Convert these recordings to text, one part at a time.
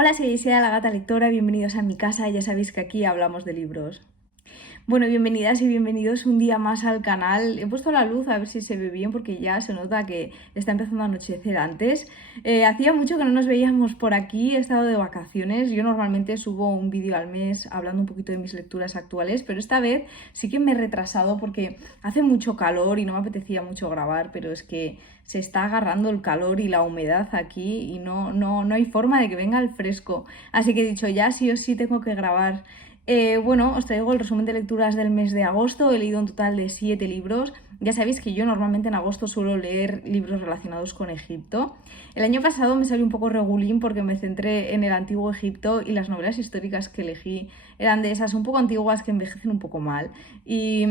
Hola, soy Isia, la gata lectora, bienvenidos a mi casa, ya sabéis que aquí hablamos de libros. Bueno, bienvenidas y bienvenidos un día más al canal. He puesto la luz a ver si se ve bien porque ya se nota que está empezando a anochecer antes. Hacía mucho que no nos veíamos por aquí, he estado de vacaciones. Yo normalmente subo un vídeo al mes hablando un poquito de mis lecturas actuales, pero esta vez sí que me he retrasado porque hace mucho calor y no me apetecía mucho grabar, pero es que se está agarrando el calor y la humedad aquí y no hay forma de que venga el fresco. Así que he dicho, ya sí o sí tengo que grabar. Bueno, os traigo el resumen de lecturas del mes de agosto. He leído un total de 7 libros. Ya sabéis que yo normalmente en agosto suelo leer libros relacionados con Egipto. El año pasado me salió un poco regulín porque me centré en el antiguo Egipto y las novelas históricas que elegí eran de esas un poco antiguas que envejecen un poco mal. Y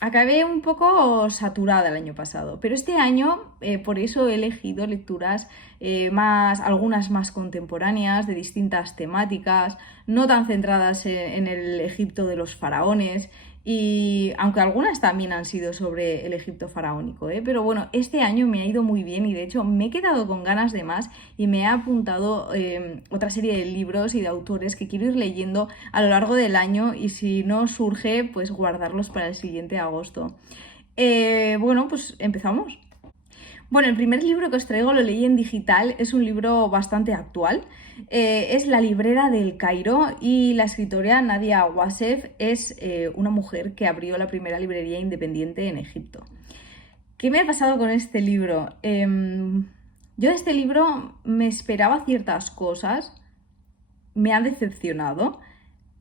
acabé un poco saturada el año pasado. Pero este año, por eso he elegido lecturas algunas más contemporáneas, de distintas temáticas, no tan centradas en el Egipto de los faraones, y aunque algunas también han sido sobre el Egipto faraónico, pero bueno, este año me ha ido muy bien y de hecho me he quedado con ganas de más y me he apuntado otra serie de libros y de autores que quiero ir leyendo a lo largo del año y si no surge, pues guardarlos para el siguiente agosto. Bueno, pues empezamos. Bueno, el primer libro que os traigo lo leí en digital, es un libro bastante actual. Es La librera del Cairo y la escritora Nadia Wassef es una mujer que abrió la primera librería independiente en Egipto. ¿Qué me ha pasado con este libro? Yo de este libro me esperaba ciertas cosas, me ha decepcionado,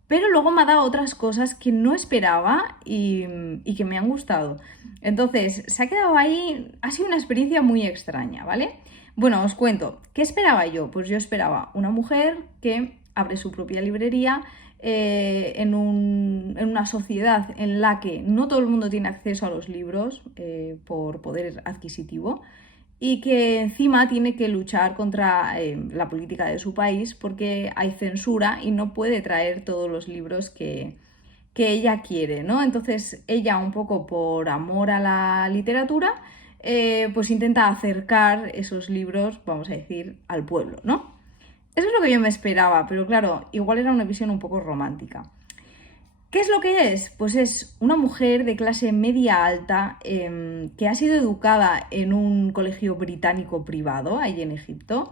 pero luego me ha dado otras cosas que no esperaba y que me han gustado. Entonces, se ha quedado ahí, ha sido una experiencia muy extraña, ¿vale? Bueno, os cuento, ¿qué esperaba yo? Pues yo esperaba una mujer que abre su propia librería en una sociedad en la que no todo el mundo tiene acceso a los libros por poder adquisitivo y que encima tiene que luchar contra la política de su país porque hay censura y no puede traer todos los libros que ella quiere, ¿no? Entonces ella, un poco por amor a la literatura, pues intenta acercar esos libros, vamos a decir, al pueblo, ¿no? Eso es lo que yo me esperaba, pero claro, igual era una visión un poco romántica. ¿Qué es lo que es? Pues es una mujer de clase media alta que ha sido educada en un colegio británico privado, ahí en Egipto,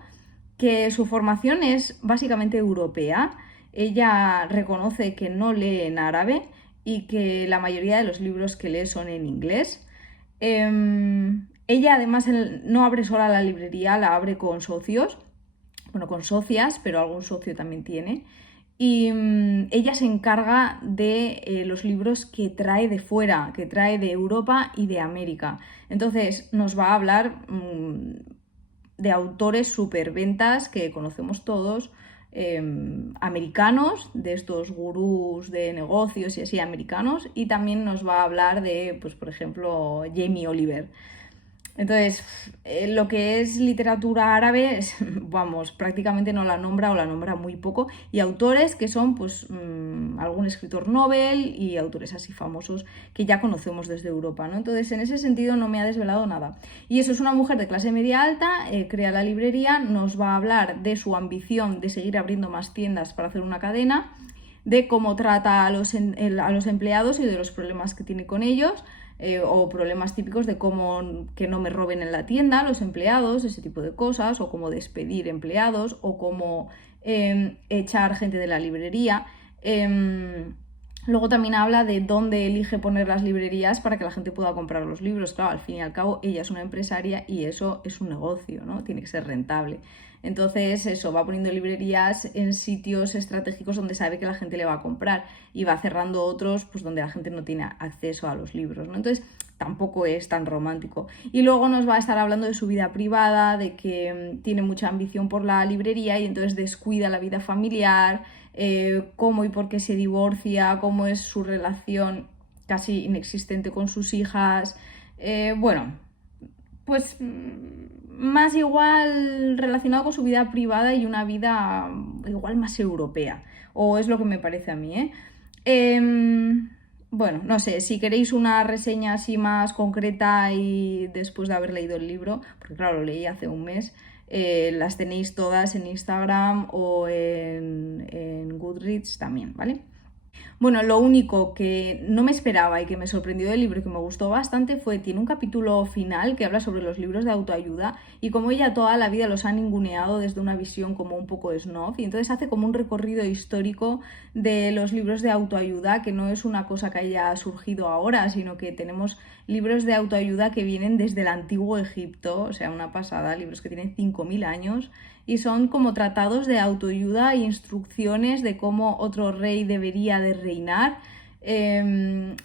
que su formación es básicamente europea. Ella reconoce que no lee en árabe y que la mayoría de los libros que lee son en inglés. Ella además no abre sola la librería, la abre con socios, bueno, con socias, pero algún socio también tiene. Y ella se encarga de los libros que trae de fuera, que trae de Europa y de América. Entonces nos va a hablar de autores superventas que conocemos todos, americanos, de estos gurús de negocios y así americanos, y también nos va a hablar de, pues por ejemplo, Jamie Oliver. Entonces, lo que es literatura árabe, vamos, prácticamente no la nombra o la nombra muy poco. Y autores que son, pues, algún escritor Nobel y autores así famosos que ya conocemos desde Europa, ¿no? Entonces, en ese sentido no me ha desvelado nada. Y eso es una mujer de clase media alta, crea la librería, nos va a hablar de su ambición de seguir abriendo más tiendas para hacer una cadena, de cómo trata a los empleados y de los problemas que tiene con ellos, o problemas típicos de cómo que no me roben en la tienda los empleados, ese tipo de cosas, o cómo despedir empleados, o cómo echar gente de la librería. Luego también habla de dónde elige poner las librerías para que la gente pueda comprar los libros. Claro, al fin y al cabo ella es una empresaria y eso es un negocio, ¿no? Tiene que ser rentable. Entonces eso, va poniendo librerías en sitios estratégicos donde sabe que la gente le va a comprar y va cerrando otros pues donde la gente no tiene acceso a los libros, ¿no? Entonces tampoco es tan romántico. Y luego nos va a estar hablando de su vida privada, de que tiene mucha ambición por la librería y entonces descuida la vida familiar, cómo y por qué se divorcia, cómo es su relación casi inexistente con sus hijas. Bueno, pues más igual relacionado con su vida privada y una vida igual más europea, o es lo que me parece a mí, ¿eh? Bueno, no sé, si queréis una reseña así más concreta y después de haber leído el libro, porque claro, lo leí hace un mes, las tenéis todas en Instagram o en Goodreads también, ¿vale? Bueno, lo único que no me esperaba y que me sorprendió del libro y que me gustó bastante tiene un capítulo final que habla sobre los libros de autoayuda y cómo ella toda la vida los ha ninguneado desde una visión como un poco snob, y entonces hace como un recorrido histórico de los libros de autoayuda, que no es una cosa que haya surgido ahora, sino que tenemos libros de autoayuda que vienen desde el antiguo Egipto, o sea, una pasada, libros que tienen 5.000 años y son como tratados de autoayuda e instrucciones de cómo otro rey debería de reinar.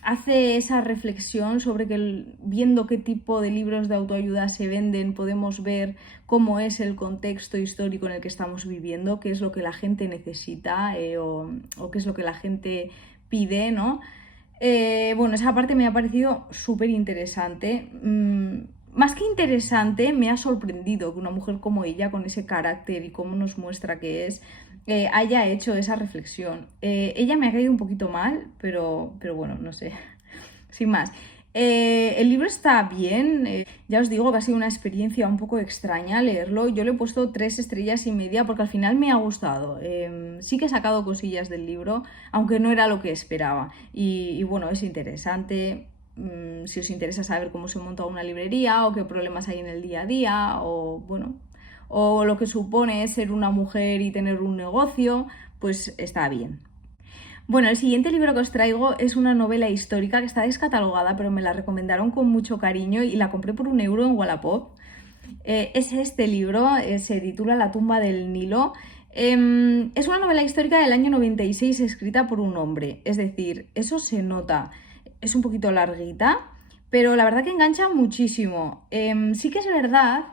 Hace esa reflexión sobre que viendo qué tipo de libros de autoayuda se venden podemos ver cómo es el contexto histórico en el que estamos viviendo, qué es lo que la gente necesita o qué es lo que la gente pide, ¿no? Bueno, esa parte me ha parecido súper interesante. Más que interesante, me ha sorprendido que una mujer como ella, con ese carácter y cómo nos muestra que es, haya hecho esa reflexión. Ella me ha caído un poquito mal, pero bueno, no sé, sin más. El libro está bien, ya os digo que ha sido una experiencia un poco extraña leerlo. Yo le he puesto 3,5 estrellas porque al final me ha gustado. Sí que he sacado cosillas del libro, aunque no era lo que esperaba. Y bueno, es interesante. Si os interesa saber cómo se monta una librería o qué problemas hay en el día a día o bueno, o lo que supone ser una mujer y tener un negocio, pues está bien. Bueno, el siguiente libro que os traigo es una novela histórica que está descatalogada, pero me la recomendaron con mucho cariño y la compré por 1 euro en Wallapop. Es este libro, se titula La tumba del Nilo. Es una novela histórica del año 96 escrita por un hombre, es decir, eso se nota. Es un poquito larguita, pero la verdad que engancha muchísimo. Sí que es verdad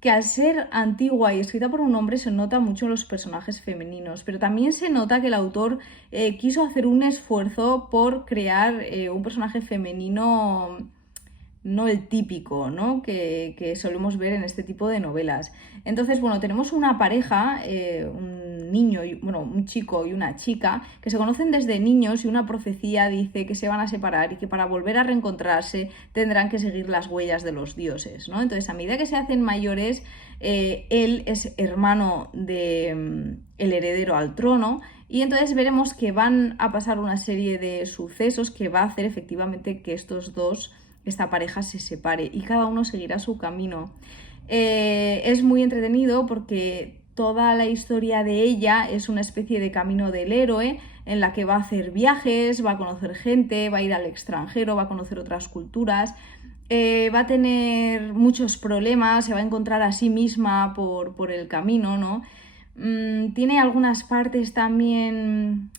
que al ser antigua y escrita por un hombre se nota mucho en los personajes femeninos, pero también se nota que el autor quiso hacer un esfuerzo por crear un personaje femenino, no el típico, ¿no? Que solemos ver en este tipo de novelas. Entonces, bueno, tenemos una pareja, un niño, bueno, un chico y una chica, que se conocen desde niños y una profecía dice que se van a separar y que para volver a reencontrarse tendrán que seguir las huellas de los dioses, ¿no? Entonces, a medida que se hacen mayores, él es hermano de el heredero al trono. Y entonces veremos que van a pasar una serie de sucesos que va a hacer efectivamente que esta pareja se separe y cada uno seguirá su camino. Es muy entretenido porque toda la historia de ella es una especie de camino del héroe en la que va a hacer viajes, va a conocer gente, va a ir al extranjero, va a conocer otras culturas, va a tener muchos problemas, se va a encontrar a sí misma por el camino, ¿no? Tiene algunas partes también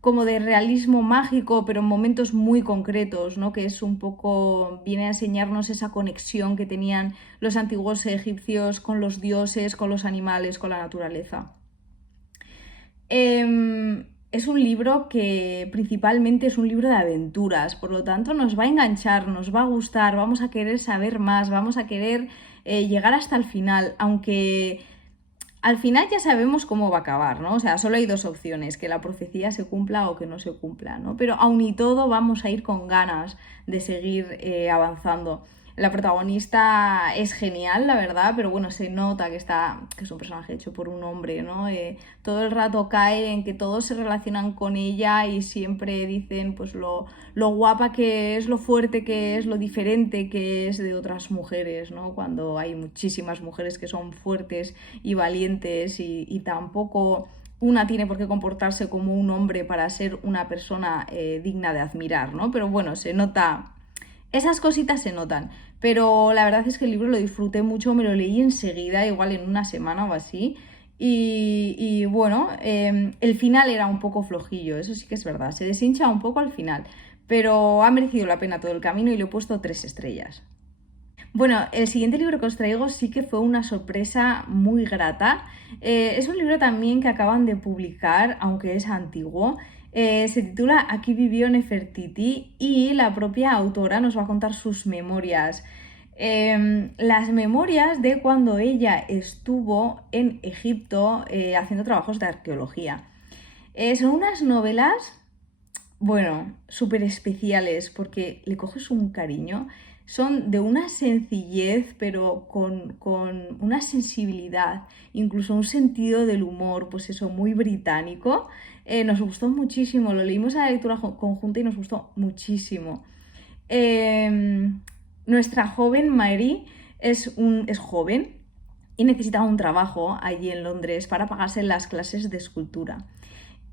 como de realismo mágico, pero en momentos muy concretos, ¿no? Que es un poco, viene a enseñarnos esa conexión que tenían los antiguos egipcios con los dioses, con los animales, con la naturaleza. Es un libro que principalmente es un libro de aventuras, por lo tanto nos va a enganchar, nos va a gustar, vamos a querer saber más, vamos a querer llegar hasta el final, aunque al final ya sabemos cómo va a acabar, ¿no? O sea, solo hay dos opciones, que la profecía se cumpla o que no se cumpla, ¿no? Pero aun y todo vamos a ir con ganas de seguir avanzando. La protagonista es genial, la verdad, pero bueno, se nota que es un personaje hecho por un hombre, ¿no? Todo el rato cae en que todos se relacionan con ella y siempre dicen pues lo guapa que es, lo fuerte que es, lo diferente que es de otras mujeres, ¿no? Cuando hay muchísimas mujeres que son fuertes y valientes y tampoco una tiene por qué comportarse como un hombre para ser una persona digna de admirar, ¿no? Pero bueno, se nota, esas cositas se notan, pero la verdad es que el libro lo disfruté mucho, me lo leí enseguida, igual en una semana o así, y bueno, el final era un poco flojillo, eso sí que es verdad, se deshincha un poco al final, pero ha merecido la pena todo el camino y le he puesto 3 estrellas. Bueno, el siguiente libro que os traigo sí que fue una sorpresa muy grata. Es un libro también que acaban de publicar, aunque es antiguo. Se titula Aquí vivió Nefertiti y la propia autora nos va a contar sus memorias. Las memorias de cuando ella estuvo en Egipto haciendo trabajos de arqueología. Son unas novelas, bueno, súper especiales porque le coges un cariño. son de una sencillez, pero con una sensibilidad, incluso un sentido del humor, pues eso, muy británico. Nos gustó muchísimo, lo leímos a la lectura conjunta y nos gustó muchísimo. Eh, Nuestra joven Mary es joven y necesitaba un trabajo allí en Londres para pagarse las clases de escultura.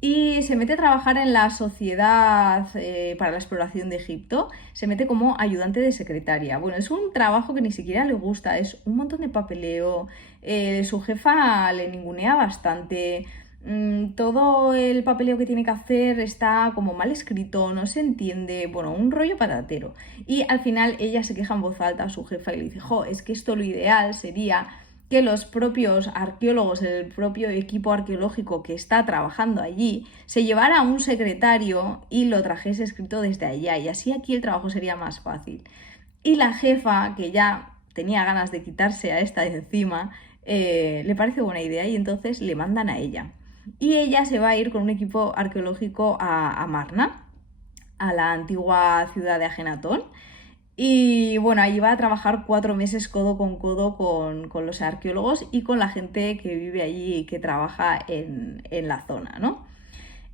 Y se mete a trabajar en la Sociedad para la Exploración de Egipto, se mete como ayudante de secretaria. Bueno, es un trabajo que ni siquiera le gusta, es un montón de papeleo, su jefa le ningunea bastante, todo el papeleo que tiene que hacer está como mal escrito, no se entiende, bueno, un rollo patatero. Y al final ella se queja en voz alta a su jefa y le dice, jo, es que esto lo ideal sería que los propios arqueólogos, el propio equipo arqueológico que está trabajando allí, se llevara a un secretario y lo trajese escrito desde allá, y así aquí el trabajo sería más fácil. Y la jefa, que ya tenía ganas de quitarse a esta de encima, le parece buena idea y entonces le mandan a ella. Y ella se va a ir con un equipo arqueológico a Marna, a la antigua ciudad de Ajenatón. Y bueno, allí va a trabajar 4 meses codo con codo con los arqueólogos y con la gente que vive allí y que trabaja en la zona, ¿no?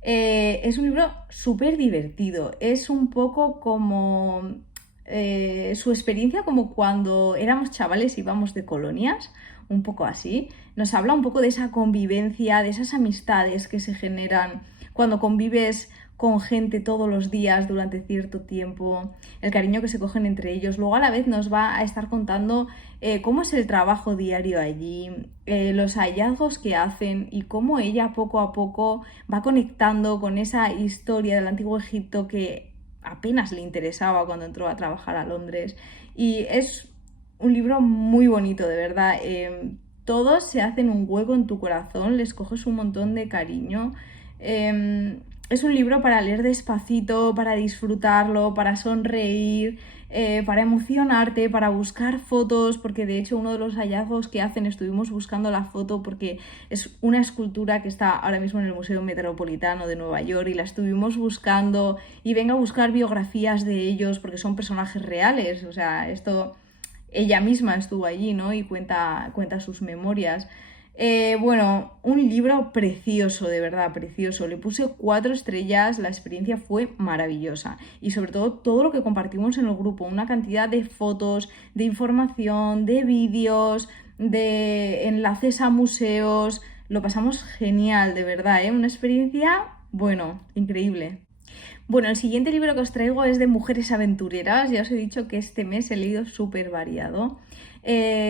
Es un libro súper divertido, es un poco como su experiencia como cuando éramos chavales y íbamos de colonias, un poco así. Nos habla un poco de esa convivencia, de esas amistades que se generan cuando convives con gente todos los días durante cierto tiempo, el cariño que se cogen entre ellos. Luego a la vez nos va a estar contando cómo es el trabajo diario allí, los hallazgos que hacen y cómo ella poco a poco va conectando con esa historia del antiguo Egipto que apenas le interesaba cuando entró a trabajar a Londres. Y es un libro muy bonito, de verdad. Todos se hacen un hueco en tu corazón, les coges un montón de cariño. Es un libro para leer despacito, para disfrutarlo, para sonreír, para emocionarte, para buscar fotos, porque de hecho uno de los hallazgos que hacen, estuvimos buscando la foto porque es una escultura que está ahora mismo en el Museo Metropolitano de Nueva York y la estuvimos buscando y venga a buscar biografías de ellos porque son personajes reales, o sea, esto ella misma estuvo allí, ¿no? Y cuenta sus memorias. Bueno, un libro precioso, de verdad, precioso. Le puse 4 estrellas, la experiencia fue maravillosa. Y sobre todo lo que compartimos en el grupo, una cantidad de fotos, de información, de vídeos, de enlaces a museos. Lo pasamos genial, de verdad, ¿eh? Una experiencia, bueno, increíble. Bueno, el siguiente libro que os traigo es de mujeres aventureras. Ya os he dicho que este mes he leído súper variado.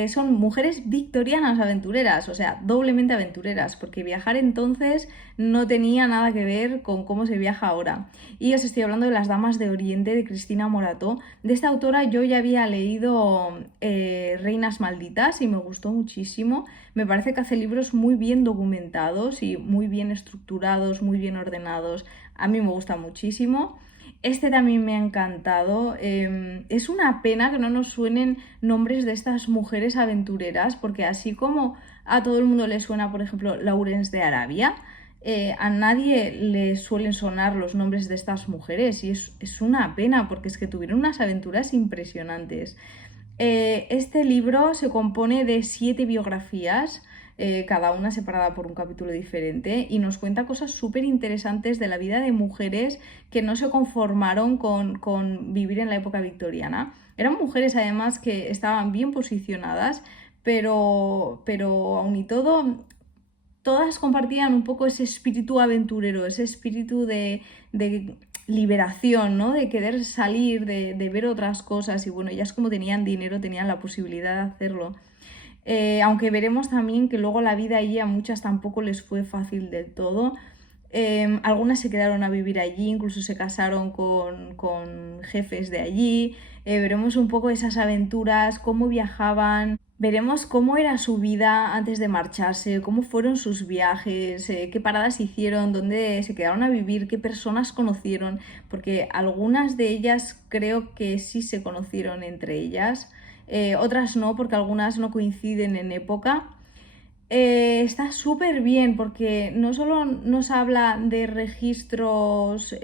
Son mujeres victorianas aventureras, o sea, doblemente aventureras, porque viajar entonces no tenía nada que ver con cómo se viaja ahora. Y os estoy hablando de Las Damas de Oriente, de Cristina Morató. De esta autora yo ya había leído Reinas Malditas y me gustó muchísimo. Me parece que hace libros muy bien documentados y muy bien estructurados, muy bien ordenados. A mí me gusta muchísimo. Este también me ha encantado. Es una pena que no nos suenen nombres de estas mujeres aventureras, porque así como a todo el mundo le suena, por ejemplo, Laurence de Arabia, a nadie le suelen sonar los nombres de estas mujeres y es una pena porque es que tuvieron unas aventuras impresionantes. Este libro se compone de 7 biografías, cada una separada por un capítulo diferente, y nos cuenta cosas súper interesantes de la vida de mujeres que no se conformaron con vivir en la época victoriana. Eran mujeres además que estaban bien posicionadas, pero aun y todo, todas compartían un poco ese espíritu aventurero, ese espíritu de liberación, ¿no? De querer salir, de ver otras cosas y bueno, ellas como tenían dinero tenían la posibilidad de hacerlo. Aunque veremos también que luego la vida allí a muchas tampoco les fue fácil del todo. Algunas se quedaron a vivir allí, incluso se casaron con jefes de allí. Veremos un poco esas aventuras, cómo viajaban. Veremos cómo era su vida antes de marcharse, cómo fueron sus viajes, qué paradas hicieron, dónde se quedaron a vivir, qué personas conocieron, porque algunas de ellas creo que sí se conocieron entre ellas, otras no, porque algunas no coinciden en época. Está súper bien porque no solo nos habla de registros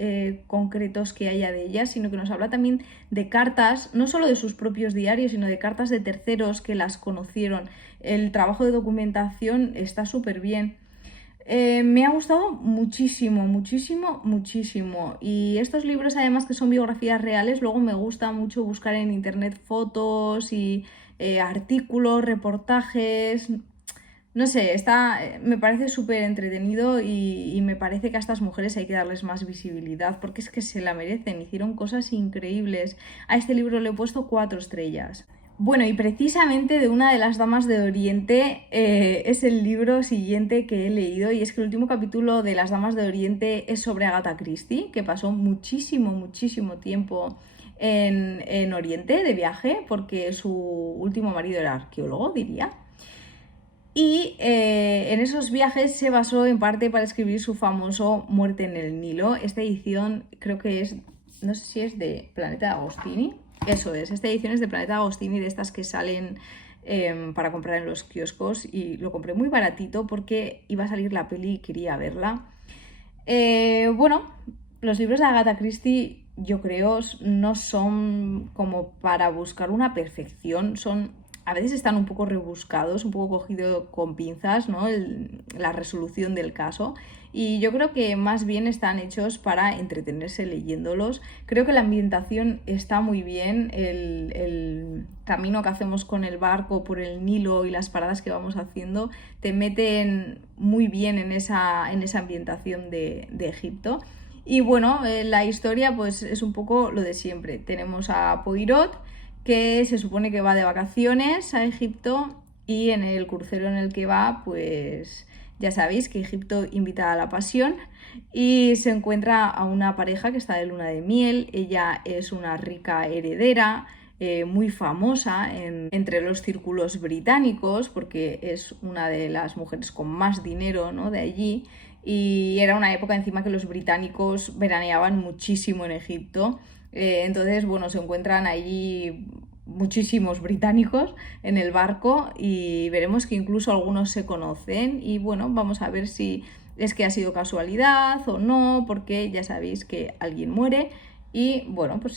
concretos que haya de ella, sino que nos habla también de cartas, no solo de sus propios diarios, sino de cartas de terceros que las conocieron. El trabajo de documentación está súper bien. Me ha gustado muchísimo, muchísimo, muchísimo. Y estos libros, además que son biografías reales, luego me gusta mucho buscar en internet fotos y artículos, reportajes. No sé, me parece súper entretenido y me parece que a estas mujeres hay que darles más visibilidad porque es que se la merecen, hicieron cosas increíbles. A este libro le he puesto 4 estrellas. Bueno, y precisamente de una de las damas de Oriente es el libro siguiente que he leído, y es que el último capítulo de Las Damas de Oriente es sobre Agatha Christie, que pasó muchísimo, muchísimo tiempo en Oriente de viaje porque su último marido era arqueólogo, diría. Y en esos viajes se basó en parte para escribir su famoso Muerte en el Nilo. Esta edición creo que es, no sé si es de Planeta Agostini. Eso es, esta edición es de Planeta Agostini, de estas que salen para comprar en los kioscos, y lo compré muy baratito porque iba a salir la peli y quería verla. Bueno, los libros de Agatha Christie yo creo no son como para buscar una perfección, a veces están un poco rebuscados, un poco cogido con pinzas, ¿no? La resolución del caso. Y yo creo que más bien están hechos para entretenerse leyéndolos. Creo que la ambientación está muy bien, el camino que hacemos con el barco por el Nilo y las paradas que vamos haciendo te meten muy bien en esa ambientación de Egipto. Y bueno, la historia pues es un poco lo de siempre. Tenemos a Poirot, que se supone que va de vacaciones a Egipto, y en el crucero en el que va, pues ya sabéis que Egipto invita a la pasión y se encuentra a una pareja que está de luna de miel. Ella es una rica heredera, muy famosa entre los círculos británicos porque es una de las mujeres con más dinero, ¿no?, de allí, y era una época encima que los británicos veraneaban muchísimo en Egipto. Entonces, bueno, se encuentran allí muchísimos británicos en el barco y veremos que incluso algunos se conocen, y bueno, vamos a ver si es que ha sido casualidad o no, porque ya sabéis que alguien muere y bueno, pues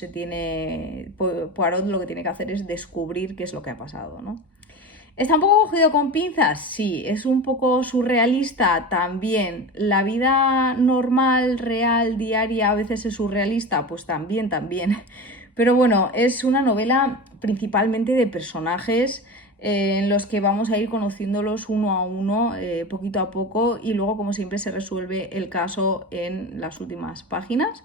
Poirot lo que tiene que hacer es descubrir qué es lo que ha pasado, ¿no? ¿Está un poco cogido con pinzas? Sí. ¿Es un poco surrealista? También. ¿La vida normal, real, diaria a veces es surrealista? Pues también, también. Pero bueno, es una novela principalmente de personajes en los que vamos a ir conociéndolos uno a uno, poquito a poco, y luego, como siempre, se resuelve el caso en las últimas páginas.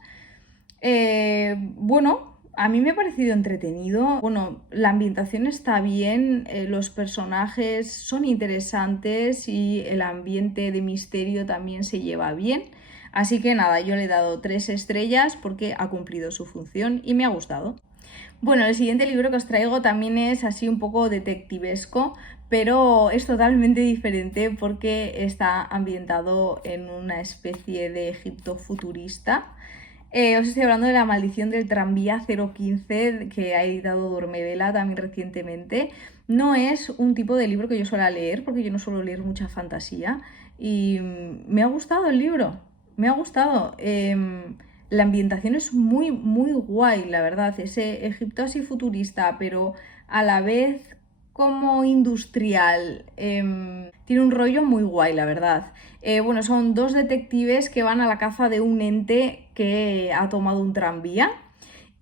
Bueno, a mí me ha parecido entretenido. Bueno, la ambientación está bien, los personajes son interesantes y el ambiente de misterio también se lleva bien. Así que nada, yo le he dado 3 estrellas porque ha cumplido su función y me ha gustado. Bueno, el siguiente libro que os traigo también es así un poco detectivesco, pero es totalmente diferente porque está ambientado en una especie de Egipto futurista. Os estoy hablando de La maldición del tranvía 015, que ha editado Dormevela también recientemente. No es un tipo de libro que yo suelo leer, porque yo no suelo leer mucha fantasía, y me ha gustado el libro, me ha gustado. La ambientación es muy, muy guay, la verdad. Ese Egipto así futurista, pero a la vez como industrial. Tiene un rollo muy guay, la verdad. Bueno, son 2 detectives que van a la caza de un ente que ha tomado un tranvía,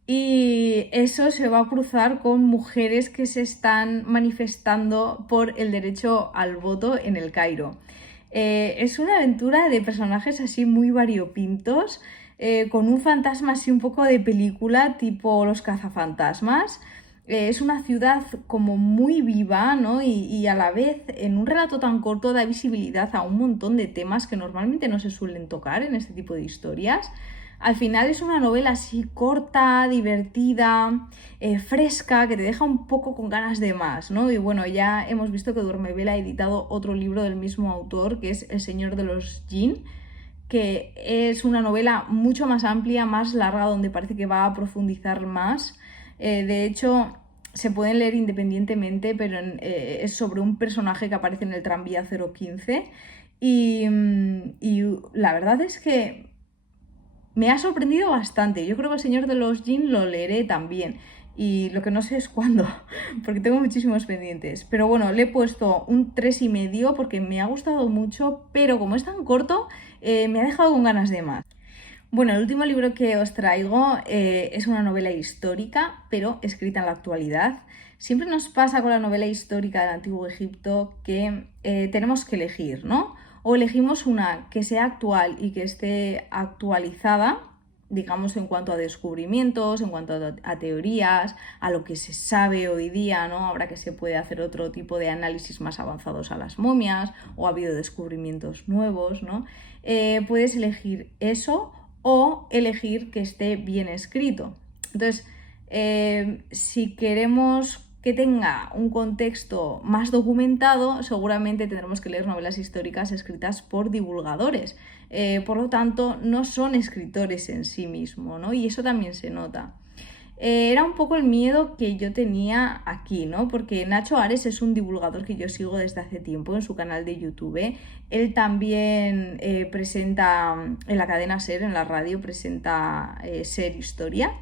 y eso se va a cruzar con mujeres que se están manifestando por el derecho al voto en el Cairo. Es una aventura de personajes así muy variopintos, con un fantasma así un poco de película, tipo Los cazafantasmas. Es una ciudad como muy viva, ¿no? Y a la vez, en un relato tan corto, da visibilidad a un montón de temas que normalmente no se suelen tocar en este tipo de historias. Al final es una novela así corta, divertida, fresca, que te deja un poco con ganas de más, ¿no? Y bueno, ya hemos visto que Dormevela ha editado otro libro del mismo autor, que es El Señor de los Jinn, que es una novela mucho más amplia, más larga, donde parece que va a profundizar más. De hecho, se pueden leer independientemente, pero es sobre un personaje que aparece en el tranvía 015 y la verdad es que me ha sorprendido bastante. Yo creo que El Señor de los Jin lo leeré también. Y lo que no sé es cuándo, porque tengo muchísimos pendientes. Pero bueno, le he puesto un 3,5 porque me ha gustado mucho, pero como es tan corto, me ha dejado con ganas de más. Bueno, el último libro que os traigo es una novela histórica, pero escrita en la actualidad. Siempre nos pasa con la novela histórica del Antiguo Egipto que tenemos que elegir, ¿no? O elegimos una que sea actual y que esté actualizada, digamos, en cuanto a descubrimientos, en cuanto a teorías, a lo que se sabe hoy día, ¿no? Ahora que se puede hacer otro tipo de análisis más avanzados a las momias o ha habido descubrimientos nuevos, ¿no? Puedes elegir eso o elegir que esté bien escrito. Entonces, si queremos que tenga un contexto más documentado, seguramente tendremos que leer novelas históricas escritas por divulgadores. Por lo tanto, no son escritores en sí mismos, ¿no? Y eso también se nota. Era un poco el miedo que yo tenía aquí, ¿no? Porque Nacho Ares es un divulgador que yo sigo desde hace tiempo en su canal de YouTube. Él también presenta en la cadena SER, en la radio, presenta SER Historia.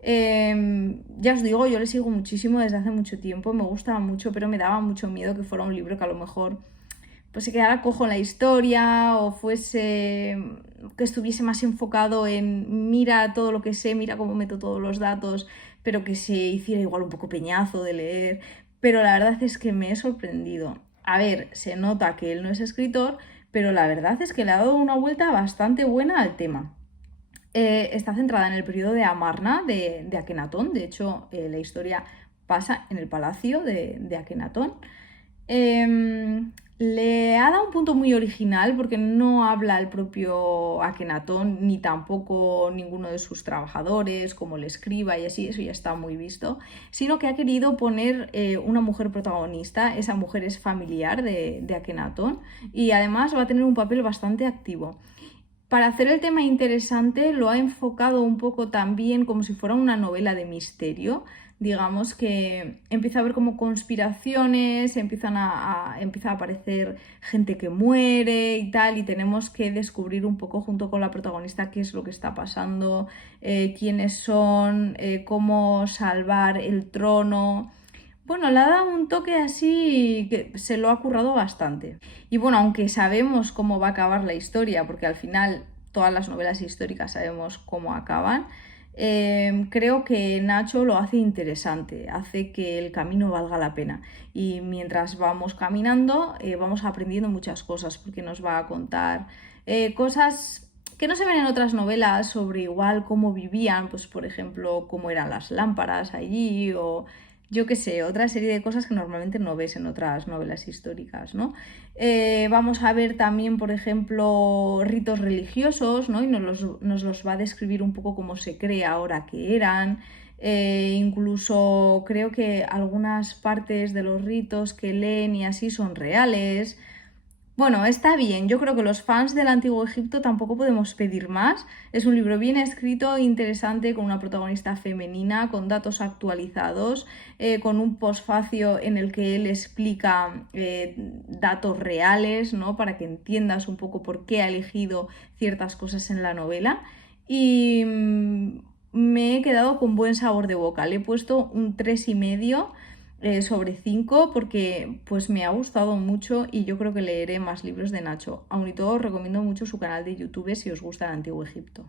Ya os digo, yo le sigo muchísimo desde hace mucho tiempo, me gustaba mucho, pero me daba mucho miedo que fuera un libro que a lo mejor pues se quedara cojo en la historia o fuese que estuviese más enfocado en mira todo lo que sé, mira cómo meto todos los datos, pero que se hiciera igual un poco peñazo de leer. Pero la verdad es que me he sorprendido. A ver, se nota que él no es escritor, pero la verdad es que le ha dado una vuelta bastante buena al tema. Está centrada en el periodo de Amarna de Akenatón. De hecho, la historia pasa en el palacio de Akenatón. Le ha dado un punto muy original porque no habla el propio Akenatón ni tampoco ninguno de sus trabajadores, como el escriba y así, eso ya está muy visto, sino que ha querido poner una mujer protagonista. Esa mujer es familiar de Akenatón y además va a tener un papel bastante activo. Para hacer el tema interesante lo ha enfocado un poco también como si fuera una novela de misterio. Digamos que empieza a haber como conspiraciones, empieza a aparecer gente que muere y tal, y tenemos que descubrir un poco junto con la protagonista qué es lo que está pasando, quiénes son, cómo salvar el trono. Bueno, le ha dado un toque así que se lo ha currado bastante. Y bueno, aunque sabemos cómo va a acabar la historia, porque al final todas las novelas históricas sabemos cómo acaban, creo que Nacho lo hace interesante, hace que el camino valga la pena. Y mientras vamos caminando, vamos aprendiendo muchas cosas, porque nos va a contar cosas que no se ven en otras novelas sobre igual cómo vivían, pues por ejemplo, cómo eran las lámparas allí o yo qué sé, otra serie de cosas que normalmente no ves en otras novelas históricas, ¿no? Vamos a ver también, por ejemplo, ritos religiosos, ¿no? Y nos los va a describir un poco cómo se cree ahora que eran. Incluso creo que algunas partes de los ritos que leen y así son reales. Bueno, está bien. Yo creo que los fans del Antiguo Egipto tampoco podemos pedir más. Es un libro bien escrito, interesante, con una protagonista femenina, con datos actualizados, con un posfacio en el que él explica datos reales, ¿no? Para que entiendas un poco por qué ha elegido ciertas cosas en la novela. Y me he quedado con buen sabor de boca. Le he puesto un 3,5 sobre 5 porque pues me ha gustado mucho y yo creo que leeré más libros de Nacho. Aun y todo os recomiendo mucho su canal de YouTube si os gusta el Antiguo Egipto.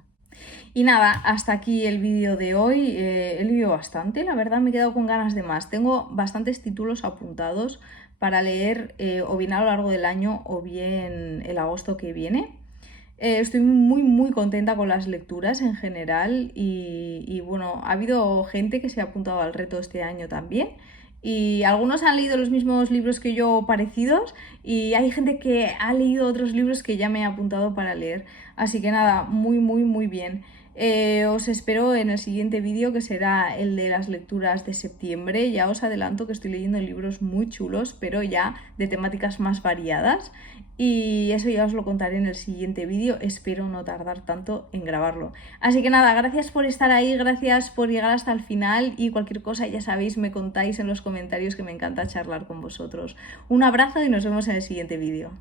Y nada, hasta aquí el vídeo de hoy. He leído bastante, la verdad me he quedado con ganas de más. Tengo bastantes títulos apuntados para leer o bien a lo largo del año o bien el agosto que viene. Estoy muy contenta con las lecturas en general y bueno, ha habido gente que se ha apuntado al reto este año también y algunos han leído los mismos libros que yo parecidos y hay gente que ha leído otros libros que ya me he apuntado para leer. Así que nada, muy bien. Os espero en el siguiente vídeo, que será el de las lecturas de septiembre. Ya os adelanto que estoy leyendo libros muy chulos, pero ya de temáticas más variadas. Y eso ya os lo contaré en el siguiente vídeo. Espero no tardar tanto en grabarlo. Así que nada, gracias por estar ahí, gracias por llegar hasta el final, y cualquier cosa ya sabéis, me contáis en los comentarios, que me encanta charlar con vosotros. Un abrazo y nos vemos en el siguiente vídeo.